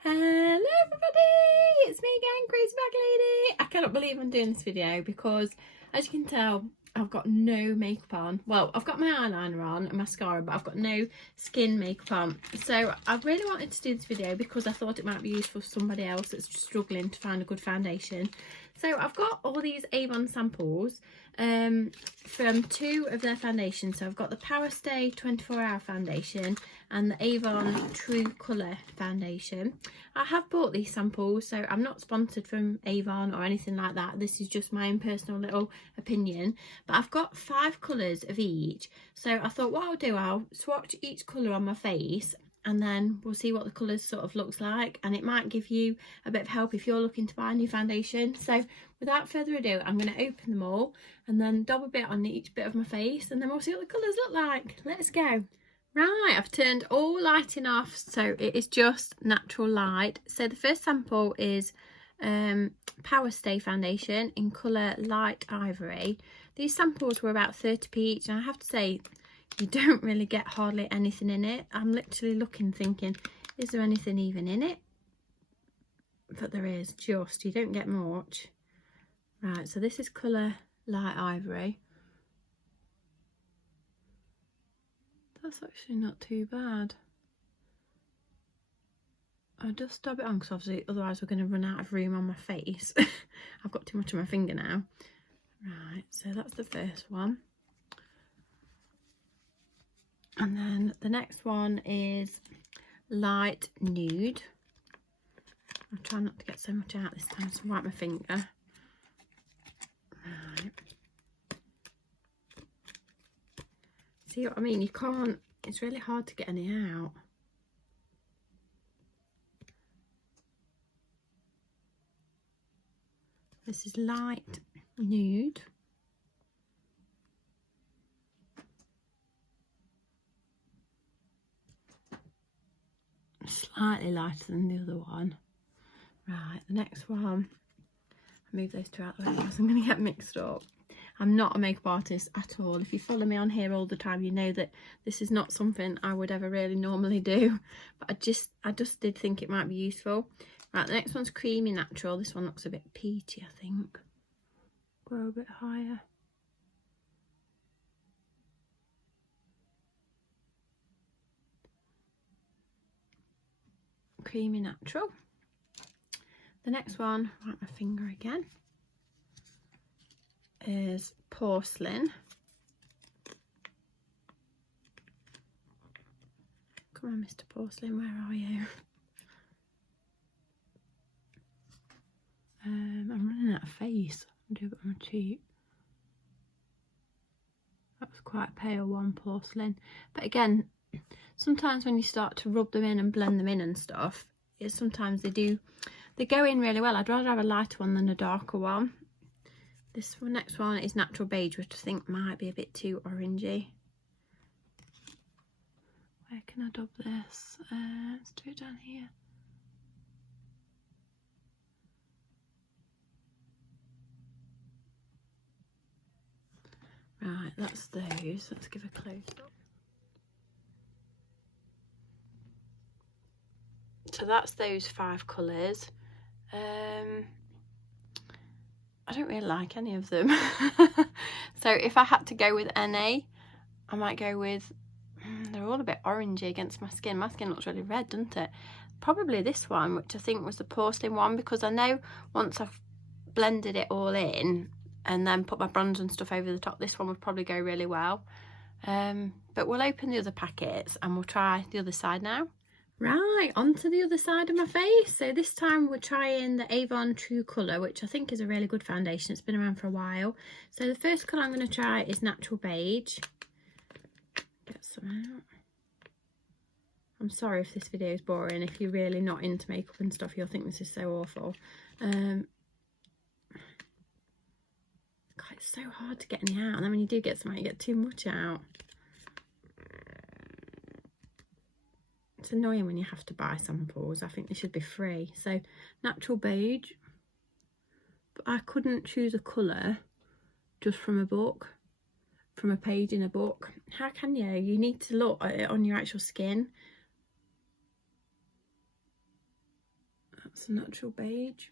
Hello everybody, it's me again, Crazy Bag Lady. I cannot believe I'm doing this video because, as you can tell, I've got no makeup on. Well, I've got my eyeliner on and mascara, but I've got no skin makeup on. So I really wanted to do this video because I thought it might be useful for somebody else that's struggling to find a good foundation. So I've got all these Avon samples from two of their foundations. So I've got the Power Stay 24 Hour Foundation and the Avon True Colour Foundation. I have bought these samples, so I'm not sponsored from Avon or anything like that. This is just my own personal little opinion. But I've got 5 colours of each. So I thought what I'll do, I'll swatch each colour on my face and then we'll see what the colours sort of looks like, and it might give you a bit of help if you're looking to buy a new foundation. So without further ado, I'm going to open them all and then dab a bit on each bit of my face, and then we'll see what the colours look like. Let's go. Right, I've turned all lighting off, so it is just natural light. So the first sample is Power Stay Foundation in colour Light Ivory. These samples were about 30p each, and I have to say, you don't really get hardly anything in it. I'm literally looking, thinking, is there anything even in it? But there is, just, you don't get much. Right, so this is colour Light Ivory. That's actually not too bad. I'll just dab it on because obviously otherwise we're going to run out of room on my face. I've got too much on my finger now. Right, so that's the first one. And then the next one is Light Nude. I'll try not to get so much out this time, so wipe my finger. Right. See what I mean? You can't, it's really hard to get any out. This is Light Nude. Slightly lighter than the other one. Right, the next one, I'll move those two out of the way because I'm going to get mixed up. I'm not a makeup artist at all. If you follow me on here all the time, you know that this is not something I would ever really normally do, but I just did think it might be useful. Right, the next one's Creamy Natural. This one looks a bit peachy, I think. Grow a bit higher. Creamy Natural. The next one, wipe my finger again, is Porcelain. Come on, Mr. Porcelain, where are you? I'm running out of face. I'll do a bit on my cheek. That was quite a pale one, Porcelain. But again, sometimes when you start to rub them in and blend them in and stuff, sometimes they go in really well. I'd rather have a lighter one than a darker one. This one, next one is Natural Beige, which I think might be a bit too orangey. Where can I dub this? Let's do it down here. Right, that's those. Let's give a close up. So that's those 5 colours. I don't really like any of them. So if I had to go with any, I might go with, they're all a bit orangey against my skin. My skin looks really red, doesn't it? Probably this one, which I think was the Porcelain one, because I know once I've blended it all in and then put my bronzer and stuff over the top, this one would probably go really well. But we'll open the other packets and we'll try the other side now. Right, onto the other side of my face. So this time we're trying the Avon True Colour, which I think is a really good foundation. It's been around for a while. So the first colour I'm going to try is Natural Beige. Get some out. I'm sorry if this video is boring. If you're really not into makeup and stuff, you'll think this is so awful. God, it's so hard to get any out. And then when you do get some out, you get too much out. It's annoying when you have to buy samples. I think they should be free. So Natural Beige, but I couldn't choose a colour just from a book, from a page in a book. How can you? You need to look at it on your actual skin. That's a natural beige.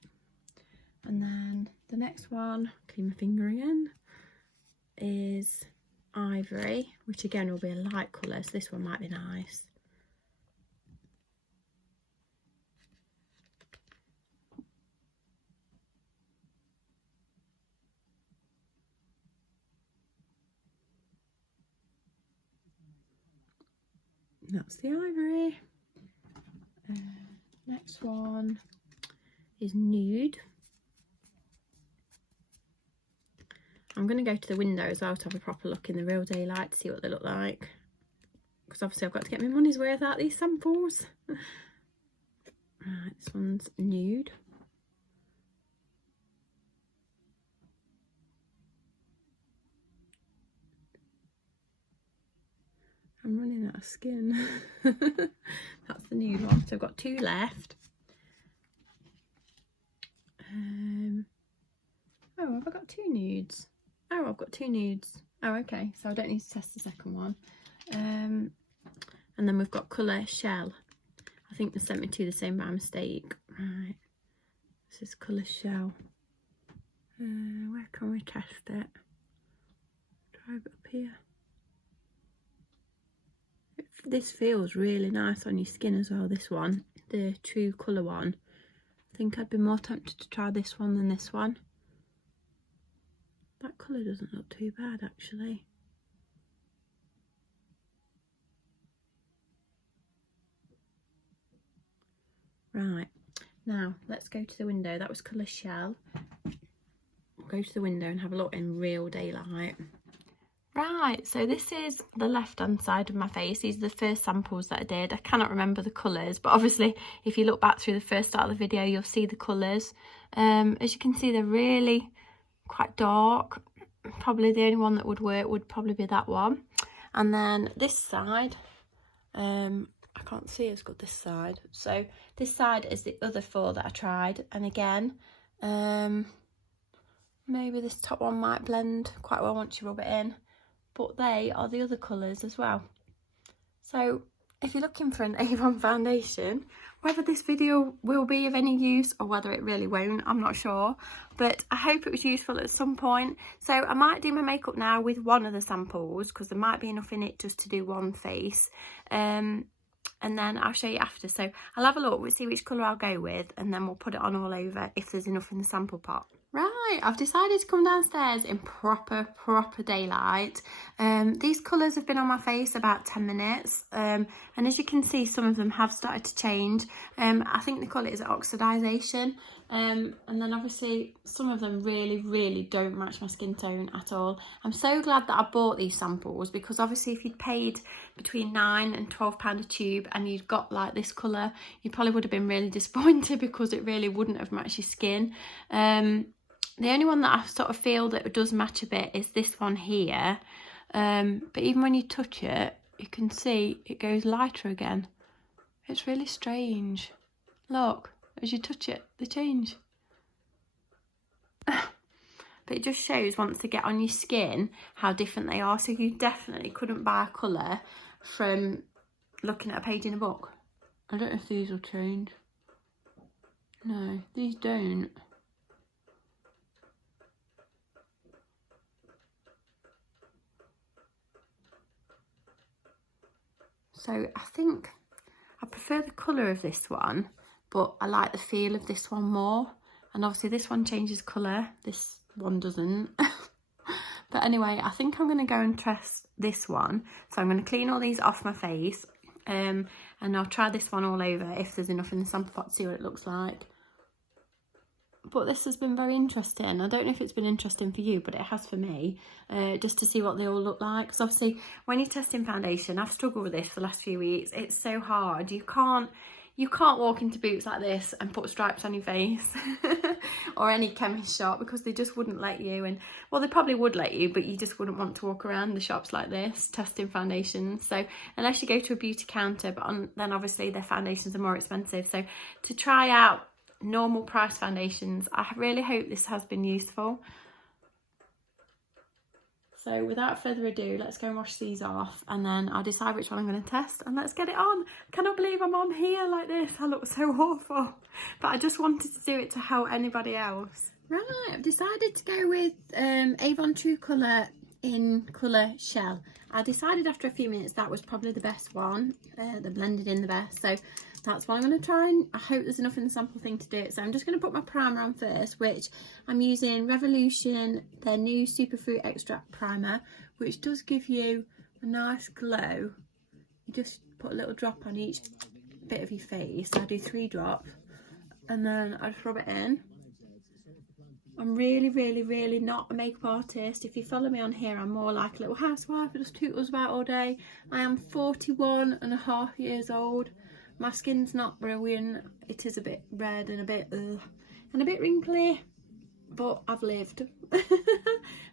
And then the next one, clean my finger again, is ivory, which again will be a light colour, so this one might be nice. That's the ivory. Next one is nude. I'm going to go to the window as well to have a proper look in the real daylight to see what they look like, because obviously I've got to get my money's worth out of these samples. Right, this one's nude. I'm running out of skin. That's the nude one. So I've got 2 left. Oh, have I got 2 nudes? Oh, I've got 2 nudes. Oh, okay. So I don't need to test the second one. And then we've got colour shell. I think they sent me 2 the same by mistake. Right. This is colour shell. Where can we test it? Drive it up here. This feels really nice on your skin as well, this one, the true colour one. I think I'd be more tempted to try this one than this one. That colour doesn't look too bad actually. Right, now let's go to the window. That was colour shell. We'll go to the window and have a look in real daylight. Right, so this is the left hand side of my face. These are the first samples that I did. I cannot remember the colours, but obviously if you look back through the first start of the video, you'll see the colours. As you can see, they're really quite dark. Probably the only one that would work would probably be that one. And then this side, I can't see as good this side. So this side is the other 4 that I tried. And again, maybe this top one might blend quite well once you rub it in. But they are the other colours as well. So if you're looking for an Avon foundation, whether this video will be of any use or whether it really won't, I'm not sure, but I hope it was useful at some point. So I might do my makeup now with one of the samples, because there might be enough in it just to do one face, and then I'll show you after. So I'll have a look, we'll see which colour I'll go with, and then we'll put it on all over if there's enough in the sample pot. Right, I've decided to come downstairs in proper daylight. These colours have been on my face about 10 minutes, and as you can see, some of them have started to change. I think they call it oxidisation, and then obviously some of them really don't match my skin tone at all. I'm so glad that I bought these samples, because obviously if you'd paid between £9 and £12 a tube and you'd got like this colour, you probably would have been really disappointed, because it really wouldn't have matched your skin. The only one that I sort of feel that does match a bit is this one here, but even when you touch it, you can see it goes lighter again. It's really strange. Look, as you touch it, they change. But it just shows once they get on your skin how different they are. So you definitely couldn't buy a colour from looking at a page in a book. I don't know if these will change. No, these don't. So I think I prefer the colour of this one, but I like the feel of this one more. And obviously this one changes colour, this one doesn't. But anyway, I think I'm going to go and test this one. So I'm going to clean all these off my face, and I'll try this one all over if there's enough in the sample pot to see what it looks like. But this has been very interesting. I don't know if it's been interesting for you, but it has for me, just to see what they all look like. Because obviously when you're testing foundation, I've struggled with this for the last few weeks. It's so hard. You can't walk into Boots like this and put stripes on your face or any chemist shop, because they just wouldn't let you. And well, they probably would let you, but you just wouldn't want to walk around the shops like this testing foundations. So unless you go to a beauty counter, but then obviously their foundations are more expensive. So to try out normal price foundations, I really hope this has been useful. So without further ado, let's go and wash these off, and then I'll decide which one I'm going to test, and let's get it on. I cannot believe I'm on here like this. I look so awful, but I just wanted to do it to help anybody else. Right, I've decided to go with Avon True Colour in colour Shell. I decided after a few minutes that was probably the best one. They blended in the best, so that's what I'm going to try, and I hope there's enough in the sample thing to do it. So I'm just going to put my primer on first, which I'm using Revolution, their new Superfruit Extract Primer, which does give you a nice glow. You just put a little drop on each bit of your face. I do 3 drops, and then I just rub it in. I'm really not a makeup artist. If you follow me on here, I'm more like a little housewife who just tootles about all day. I am 41.5 years old. My skin's not brilliant. It is a bit red and a bit wrinkly, but I've lived. And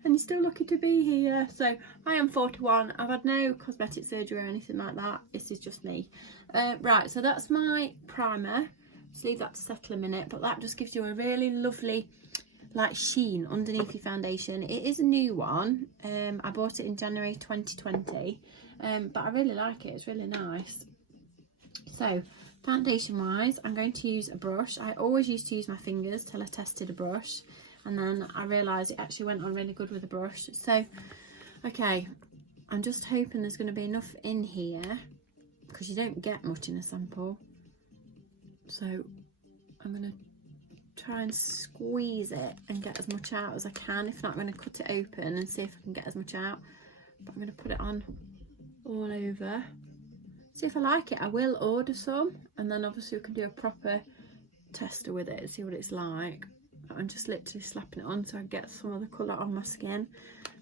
you're still lucky to be here. So I am 41. I've had no cosmetic surgery or anything like that. This is just me. Right, so that's my primer. Just leave that to settle a minute, but that just gives you a really lovely like sheen underneath your foundation. It is a new one. I bought it in January 2020, but I really like it. It's really nice. So foundation wise, I'm going to use a brush. I always used to use my fingers till I tested a brush, and then I realised it actually went on really good with a brush. So okay, I'm just hoping there's going to be enough in here, because you don't get much in a sample. So I'm going to try and squeeze it and get as much out as I can. If not, I'm going to cut it open and see if I can get as much out. But I'm going to put it on all over. See if I like it. I will order some, and then obviously we can do a proper tester with it and see what it's like. I'm just literally slapping it on so I get some of the colour on my skin.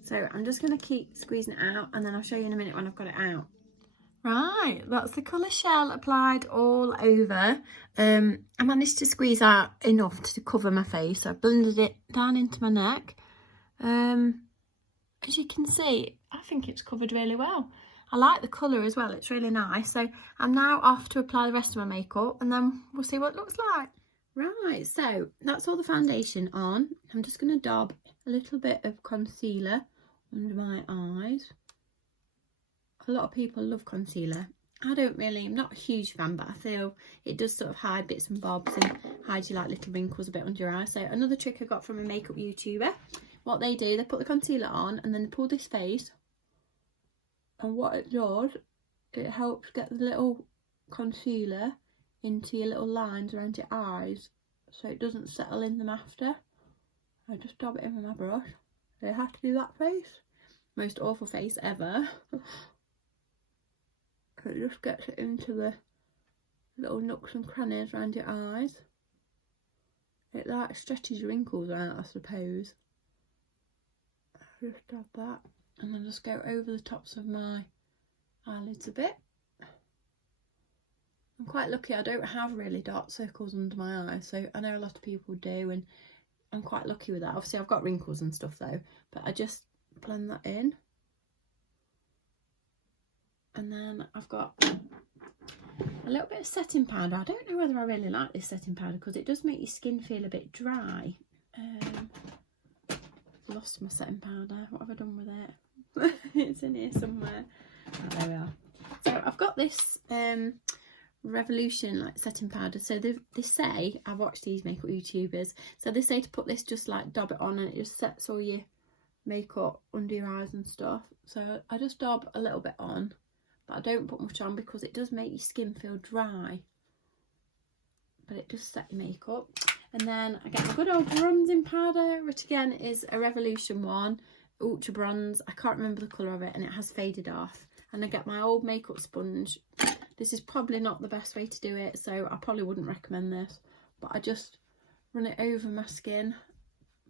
So I'm just going to keep squeezing it out, and then I'll show you in a minute when I've got it out. Right, that's the colour Shell applied all over. I managed to squeeze out enough to cover my face. So I blended it down into my neck. As you can see, I think it's covered really well. I like the colour as well, it's really nice. So I'm now off to apply the rest of my makeup, and then we'll see what it looks like. Right, so that's all the foundation on. I'm just going to dab a little bit of concealer under my eyes. A lot of people love concealer. I don't really, I'm not a huge fan, but I feel it does sort of hide bits and bobs and hide you like little wrinkles a bit under your eyes. So another trick I got from a makeup YouTuber, what they do, they put the concealer on and then they pull this face, and what it does, it helps get the little concealer into your little lines around your eyes, so it doesn't settle in them after. I just dab it in with my brush. You have to do that face. Most awful face ever. It just gets it into the little nooks and crannies around your eyes. It like stretches your wrinkles out, I suppose. Just dab that, and then just go over the tops of my eyelids a bit. I'm quite lucky, I don't have really dark circles under my eyes, so I know a lot of people do, and I'm quite lucky with that. Obviously I've got wrinkles and stuff though, but I just blend that in. And then I've got a little bit of setting powder. I don't know whether I really like this setting powder because it does make your skin feel a bit dry. I've lost my setting powder. What have I done with it? It's in here somewhere. Oh, there we are. So I've got this Revolution like setting powder. So they say, I've watched these makeup YouTubers, so they say to put this, just like dab it on, and it just sets all your makeup under your eyes and stuff. So I just dab a little bit on, but I don't put much on because it does make your skin feel dry, but it does set your makeup. And then I get my good old bronzing powder, which again is a Revolution one, Ultra Bronze. I can't remember the colour of it, and it has faded off. And I get my old makeup sponge. This is probably not the best way to do it, so I probably wouldn't recommend this, but I just run it over my skin.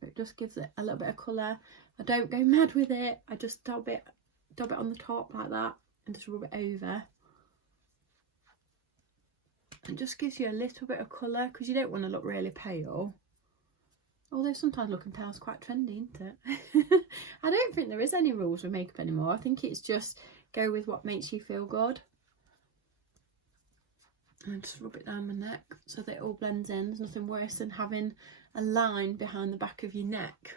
It just gives it a little bit of colour. I don't go mad with it. I just dab it on the top like that and just rub it over. It just gives you a little bit of colour because you don't want to look really pale. Although sometimes looking pale is quite trendy, isn't it? I don't think there is any rules with makeup anymore. I think it's just go with what makes you feel good. And just rub it down my neck so that it all blends in. There's nothing worse than having a line behind the back of your neck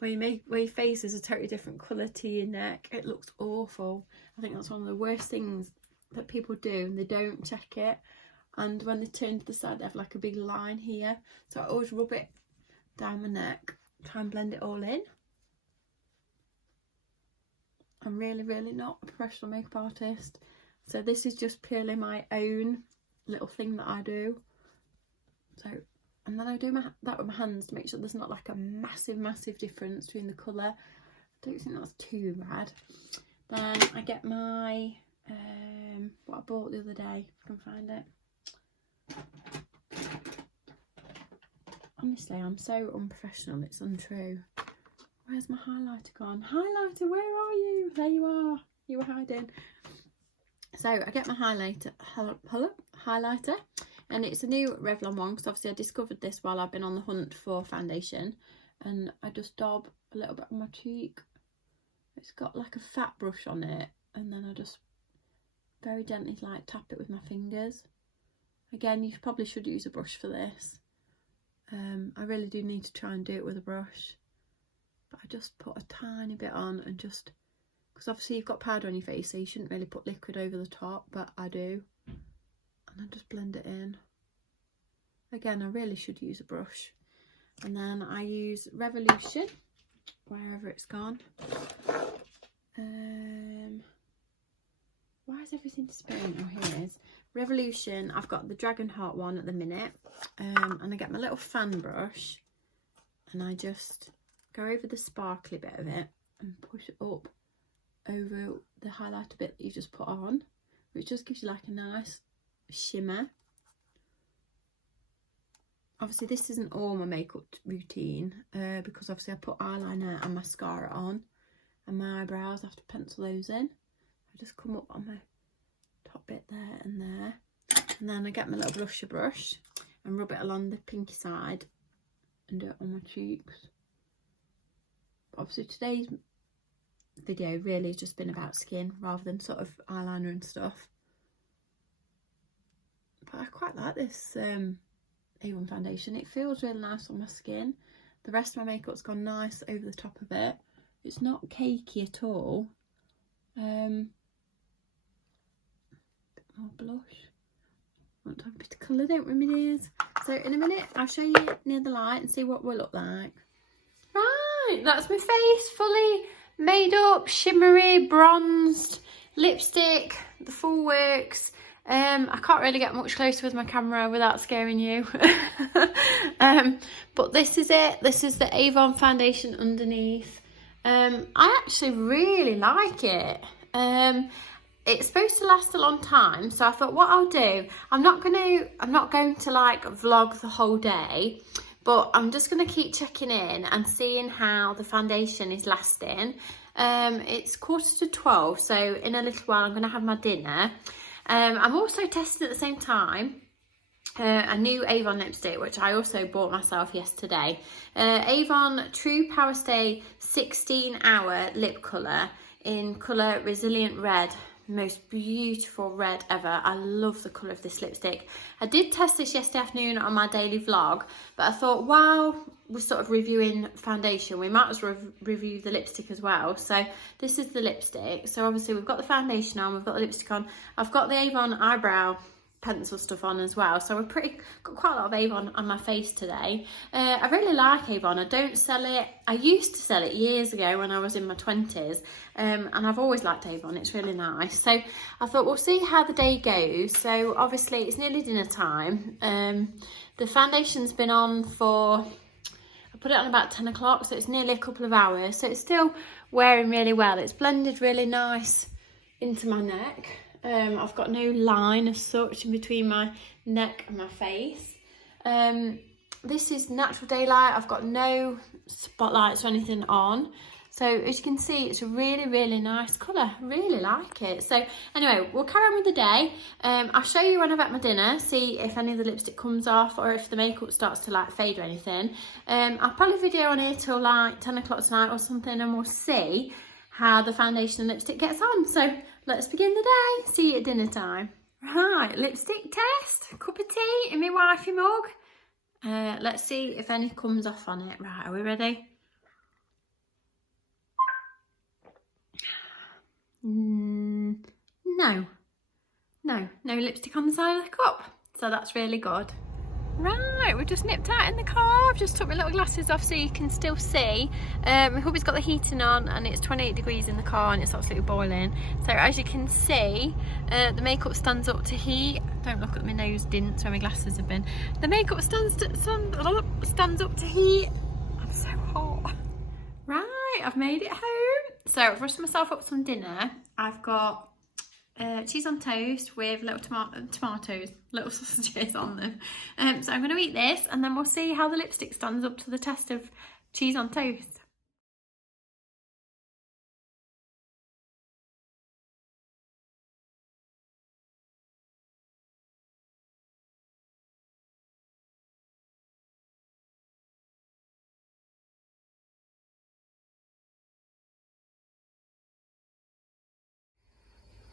where your face is a totally different colour to your neck. It looks awful. I think that's one of the worst things that people do, and they don't check it. And when they turn to the side, they have like a big line here. So I always rub it down my neck, try and blend it all in. I'm really, really not a professional makeup artist. So this is just purely my own little thing that I do. So, and then I do that with my hands to make sure there's not like a massive, massive difference between the colour. I don't think that's too bad. Then I get my, what I bought the other day, if I can find it. Honestly, I'm so unprofessional, it's untrue. Where's my highlighter gone? Highlighter, where are you? There you are. You were hiding. So I get my highlighter, and it's a new Revlon one, because obviously I discovered this while I've been on the hunt for foundation. And I just daub a little bit on my cheek. It's got like a fat brush on it, and then I just very gently like tap it with my fingers. Again, you probably should use a brush for this. I really do need to try and do it with a brush. But I just put a tiny bit on, and just, because obviously you've got powder on your face, so you shouldn't really put liquid over the top, but I do. And I just blend it in. Again, I really should use a brush. And then I use Revolution, wherever it's gone. Why is everything disappearing? Oh, here it is. Revolution, I've got the Dragon Heart one at the minute. And I get my little fan brush, and I just go over the sparkly bit of it and push it up over the highlighter bit that you just put on, which just gives you like a nice shimmer. Obviously this isn't all my makeup routine, because obviously I put eyeliner and mascara on, and my eyebrows, I have to pencil those in. I just come up on my top bit there and there, and then I get my little blusher brush and rub it along the pinky side and do it on my cheeks. Obviously today's video really has just been about skin rather than sort of eyeliner and stuff. But I quite like this Avon foundation. It feels really nice on my skin. The rest of my makeup's gone nice over the top of it. It's not cakey at all. Bit more blush. Want to have a bit of colour, don't we, my dears? So in a minute I'll show you near the light and see what we'll look like. Right, that's my face, fully made up, shimmery, bronzed, lipstick, the full works. I can't really get much closer with my camera without scaring you. But this is it. This is the Avon foundation underneath. I actually really like it. It's supposed to last a long time, so I thought what I'll do, I'm not going to like vlog the whole day, but I'm just going to keep checking in and seeing how the foundation is lasting. It's 11:45, so in a little while I'm going to have my dinner. I'm also testing at the same time a new Avon lipstick, which I also bought myself yesterday. Avon True Power Stay 16-hour lip colour in colour Resilient Red. Most beautiful red ever. I love the colour of this lipstick. I did test this yesterday afternoon on my daily vlog, but I thought while we're sort of reviewing foundation, we might as well review the lipstick as well. So this is the lipstick. So obviously we've got the foundation on, we've got the lipstick on. I've got the Avon eyebrow pencil stuff on as well, so got quite a lot of Avon on my face today. I really like Avon. I don't sell it. I used to sell it years ago when I was in my 20s, and I've always liked Avon. It's really nice. So I thought we'll see how the day goes. So obviously it's nearly dinner time. The foundation's been on for, I put it on about 10 o'clock, so it's nearly a couple of hours, so it's still wearing really well. It's blended really nice into my neck. I've got no line as such in between my neck and my face. This is natural daylight. I've got no spotlights or anything on. So as you can see, it's a really, really nice colour. I really like it. So anyway, we'll carry on with the day. I'll show you when I've had my dinner, see if any of the lipstick comes off or if the makeup starts to like fade or anything. I'll probably video on here till like 10 o'clock tonight or something, and we'll see how the foundation and lipstick gets on. So let's begin the day. See you at dinner time. Right, lipstick test. Cup of tea in my wifey mug. Let's see if any comes off on it. Right, are we ready? No lipstick on the side of the cup, so that's really good. Right, we've just nipped out in the car. I've just took my little glasses off so you can still see. My hubby's got the heating on and it's 28 degrees in the car and it's absolutely boiling. So as you can see, the makeup stands up to heat. Don't look at my nose dints where my glasses have been. The makeup stands up to heat. I'm so hot. Right, I've made it home. So I've rushed myself up some dinner. I've got cheese on toast with little tomatoes, little sausages on them. So I'm going to eat this and then we'll see how the lipstick stands up to the test of cheese on toast.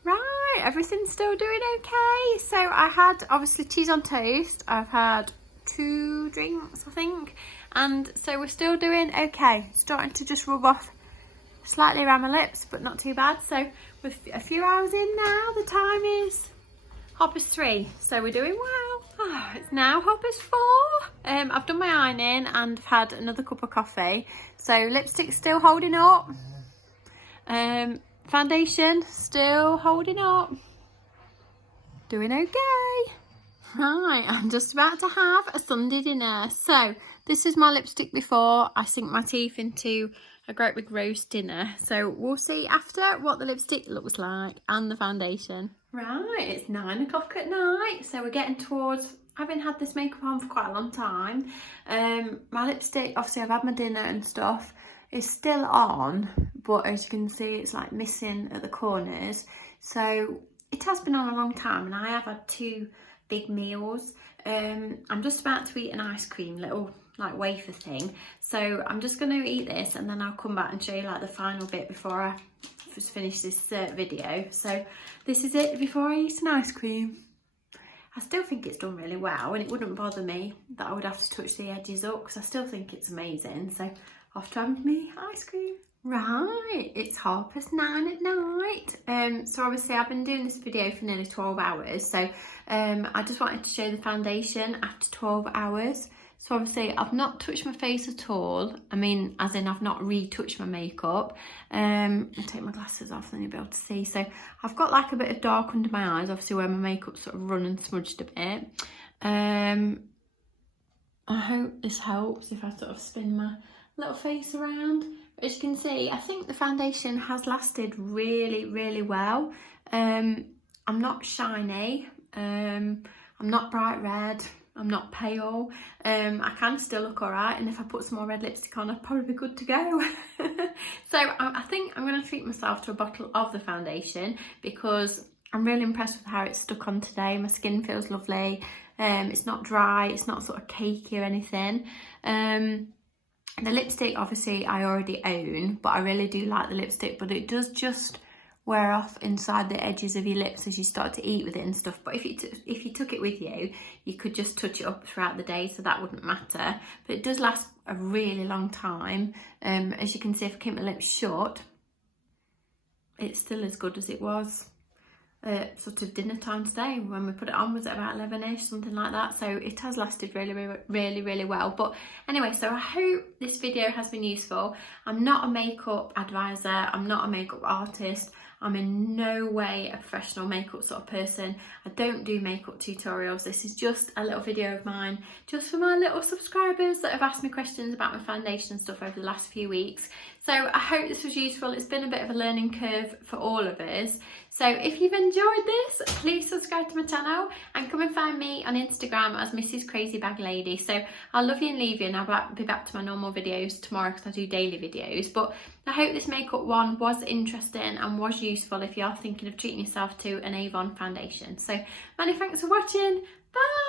Right, everything's still doing okay. So I had obviously cheese on toast. I've had 2 drinks, I think, and so we're still doing okay. Starting to just rub off slightly around my lips, but not too bad. So with a few hours in now, the time is 3:30, so we're doing well. Oh, it's now 4:30. I've done my ironing and I've had another cup of coffee. So lipstick's still holding up. Foundation still holding up. Doing okay. Right, I'm just about to have a Sunday dinner. So this is my lipstick before I sink my teeth into a great big roast dinner. So we'll see after what the lipstick looks like and the foundation. Right, it's 9 o'clock at night. So we're getting towards, I haven't had this makeup on for quite a long time. My lipstick, obviously I've had my dinner and stuff, is still on, but as you can see it's like missing at the corners. So it has been on a long time and I have had 2 big meals. I'm just about to eat an ice cream, little like wafer thing. So I'm just going to eat this and then I'll come back and show you like the final bit before I just finish this video. So this is it before I eat an ice cream. I still think it's done really well and it wouldn't bother me that I would have to touch the edges up because I still think it's amazing. So off to have me ice cream. Right, it's 9:30 at night. So obviously I've been doing this video for nearly 12 hours. So I just wanted to show the foundation after 12 hours. So obviously I've not touched my face at all. I mean, as in I've not retouched my makeup. I'll take my glasses off and you'll be able to see. So I've got like a bit of dark under my eyes, obviously where my makeup's sort of run and smudged a bit. I hope this helps if I sort of spin my little face around. As you can see, I think the foundation has lasted really well. I'm not shiny, I'm not bright red, I'm not pale. I can still look alright, and if I put some more red lipstick on I'd probably be good to go. So I think I'm going to treat myself to a bottle of the foundation because I'm really impressed with how it's stuck on today. My skin feels lovely, it's not dry, it's not sort of cakey or anything. The lipstick obviously I already own, but I really do like the lipstick, but it does just wear off inside the edges of your lips as you start to eat with it and stuff. But if you took it with you, you could just touch it up throughout the day, so that wouldn't matter. But it does last a really long time. As you can see, if I keep my lips shut, it's still as good as it was sort of dinner time today. When we put it on, was it about 11ish, something like that. So it has lasted really well. But anyway, so I hope this video has been useful. I'm not a makeup advisor, I'm not a makeup artist, I'm in no way a professional makeup sort of person. I don't do makeup tutorials. This is just a little video of mine, just for my little subscribers that have asked me questions about my foundation and stuff over the last few weeks. So I hope this was useful. It's been a bit of a learning curve for all of us. So if you've enjoyed this, please subscribe to my channel and come and find me on Instagram as Mrs. Crazy Bag Lady. So I'll love you and leave you, and I'll be back to my normal videos tomorrow because I do daily videos. But I hope this makeup one was interesting and was useful if you are thinking of treating yourself to an Avon foundation. So many thanks for watching. Bye!